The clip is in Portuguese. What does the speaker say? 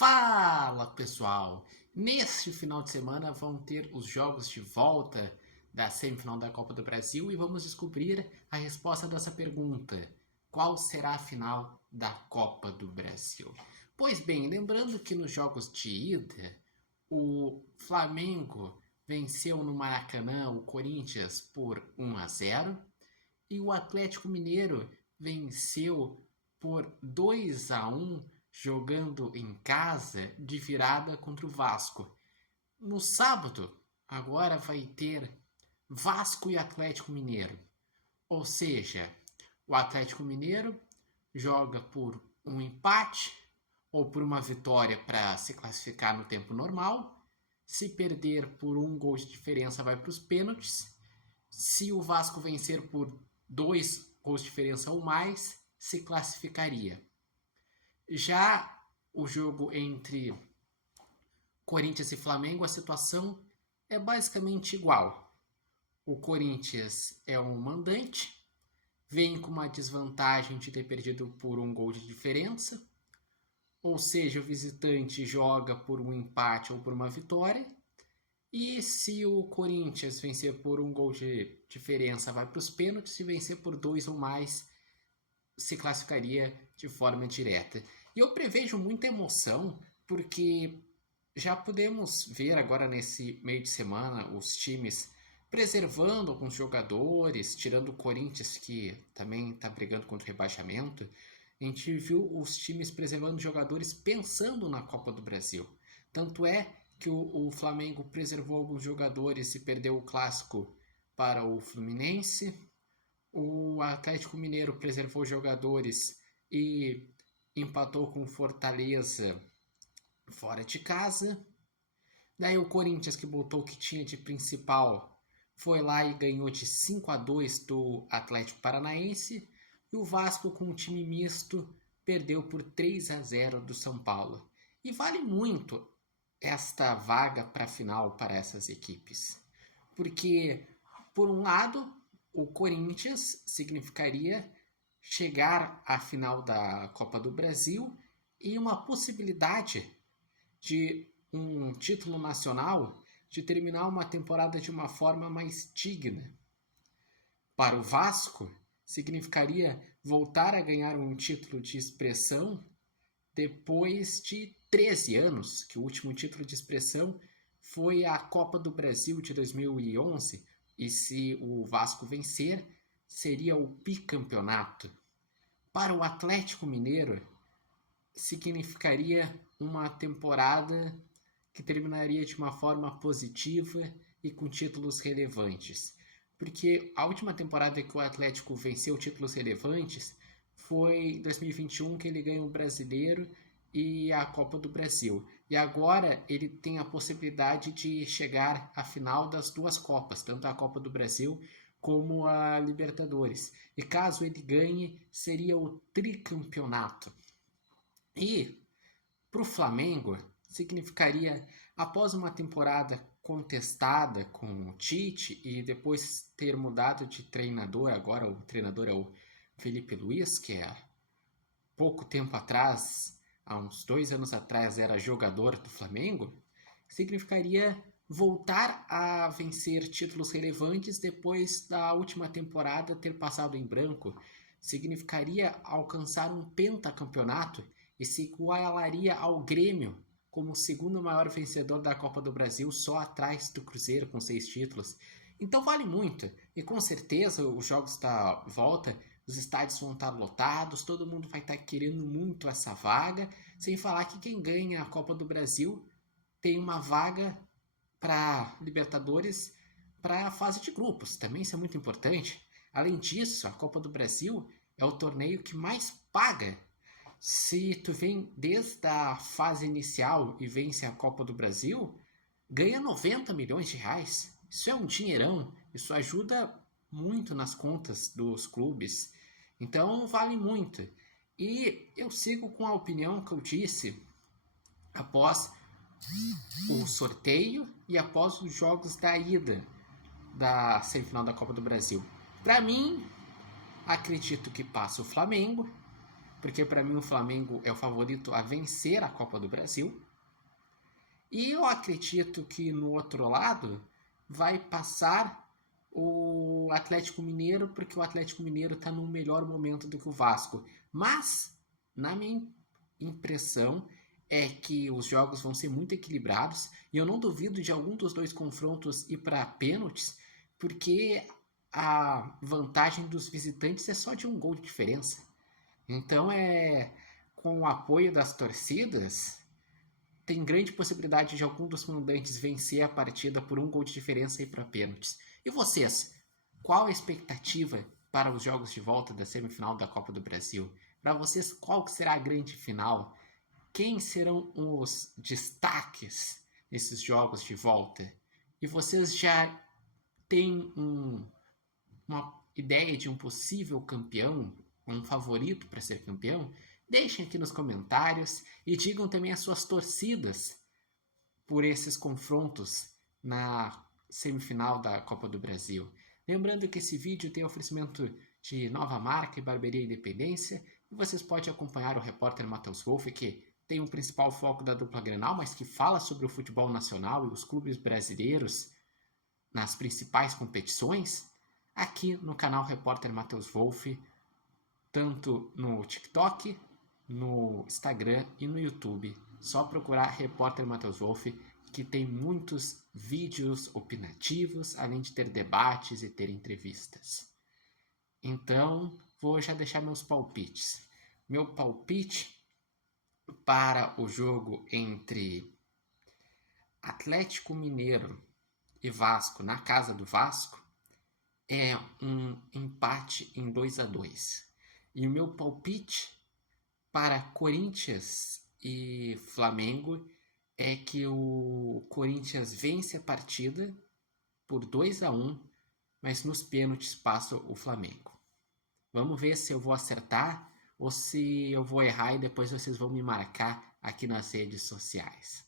Fala pessoal! Neste final de semana vão ter os jogos de volta da semifinal da Copa do Brasil e vamos descobrir a resposta dessa pergunta: qual será a final da Copa do Brasil? Pois bem, lembrando que nos jogos de ida, o Flamengo venceu no Maracanã o Corinthians por 1-0 e o Atlético Mineiro venceu por 2-1 jogando em casa de virada contra o Vasco. No sábado, agora vai ter Vasco e Atlético Mineiro. Ou seja, o Atlético Mineiro joga por um empate ou por uma vitória para se classificar no tempo normal. Se perder por um gol de diferença, vai para os pênaltis. Se o Vasco vencer por 2 gols de diferença ou mais, se classificaria. Já o jogo entre Corinthians e Flamengo, a situação é basicamente igual. O Corinthians é um mandante, vem com uma desvantagem de ter perdido por um gol de diferença, ou seja, o visitante joga por um empate ou por uma vitória, e se o Corinthians vencer por um gol de diferença, vai para os pênaltis, se vencer por 2 ou mais, se classificaria de forma direta. E eu prevejo muita emoção, porque já podemos ver agora nesse meio de semana os times preservando alguns jogadores, tirando o Corinthians, que também está brigando contra o rebaixamento. A gente viu os times preservando jogadores pensando na Copa do Brasil. Tanto é que o Flamengo preservou alguns jogadores e perdeu o clássico para o Fluminense. O Atlético Mineiro preservou jogadores e empatou com o Fortaleza fora de casa. Daí o Corinthians, que botou o que tinha de principal, foi lá e ganhou de 5-2 do Atlético Paranaense. E o Vasco, com um time misto, perdeu por 3-0 do São Paulo. E vale muito esta vaga para a final para essas equipes. Porque, por um lado, o Corinthians significaria chegar à final da Copa do Brasil e uma possibilidade de um título nacional, de terminar uma temporada de uma forma mais digna. Para o Vasco, significaria voltar a ganhar um título de expressão depois de 13 anos, que o último título de expressão foi a Copa do Brasil de 2011, e se o Vasco vencer, seria o bicampeonato. Para o Atlético Mineiro, significaria uma temporada que terminaria de uma forma positiva e com títulos relevantes. Porque a última temporada que o Atlético venceu títulos relevantes foi em 2021, que ele ganhou o Brasileiro e a Copa do Brasil. E agora ele tem a possibilidade de chegar à final das duas Copas, tanto a Copa do Brasil como a Libertadores. E caso ele ganhe, seria o tricampeonato. E para o Flamengo, significaria, após uma temporada contestada com o Tite e depois ter mudado de treinador, agora o treinador é o Felipe Luiz, que há pouco tempo atrás, há uns 2 anos atrás, era jogador do Flamengo, significaria voltar a vencer títulos relevantes depois da última temporada ter passado em branco. Significaria alcançar um pentacampeonato e se igualaria ao Grêmio como o segundo maior vencedor da Copa do Brasil, só atrás do Cruzeiro com 6 títulos. Então vale muito, e com certeza os jogos da volta, os estádios vão estar lotados, todo mundo vai estar querendo muito essa vaga, sem falar que quem ganha a Copa do Brasil tem uma vaga para Libertadores, para a fase de grupos, também isso é muito importante. Além disso, a Copa do Brasil é o torneio que mais paga. Se tu vem desde a fase inicial e vence a Copa do Brasil, ganha 90 milhões de reais. Isso é um dinheirão, isso ajuda muito nas contas dos clubes. Então vale muito. E eu sigo com a opinião que eu disse após o sorteio e após os jogos da ida da semifinal da Copa do Brasil. Para mim, acredito que passa o Flamengo. porque para mim o Flamengo é o favorito a vencer a Copa do Brasil. E eu acredito que no outro lado vai passar o Atlético Mineiro, porque o Atlético Mineiro está num melhor momento do que o Vasco. Mas, na minha impressão, é que os jogos vão ser muito equilibrados e eu não duvido de algum dos dois confrontos ir para pênaltis, porque a vantagem dos visitantes é só de um gol de diferença. Então, com o apoio das torcidas, tem grande possibilidade de algum dos mandantes vencer a partida por um gol de diferença e ir para pênaltis. E vocês, qual a expectativa para os jogos de volta da semifinal da Copa do Brasil? Para vocês, qual será a grande final? Quem serão os destaques nesses jogos de volta? E vocês já têm uma ideia de um possível campeão, um favorito para ser campeão? Deixem aqui nos comentários e digam também as suas torcidas por esses confrontos na semifinal da Copa do Brasil. Lembrando que esse vídeo tem oferecimento de Nova Marca e Barbearia Independência, e vocês podem acompanhar o repórter Matheus Wolff, que tem o principal foco da dupla Grenal, mas que fala sobre o futebol nacional e os clubes brasileiros nas principais competições, aqui no canal Repórter Matheus Wolff, tanto no TikTok, no Instagram e no YouTube. Só procurar Repórter Matheus Wolff, que tem muitos vídeos opinativos, além de ter debates e ter entrevistas. Então, vou já deixar meus palpites. Meu palpite para o jogo entre Atlético Mineiro e Vasco, na casa do Vasco, é um empate em 2-2. E o meu palpite para Corinthians e Flamengo é que o Corinthians vence a partida por 2-1, mas nos pênaltis passa o Flamengo. Vamos ver se eu vou acertar ou se eu vou errar e depois vocês vão me marcar aqui nas redes sociais.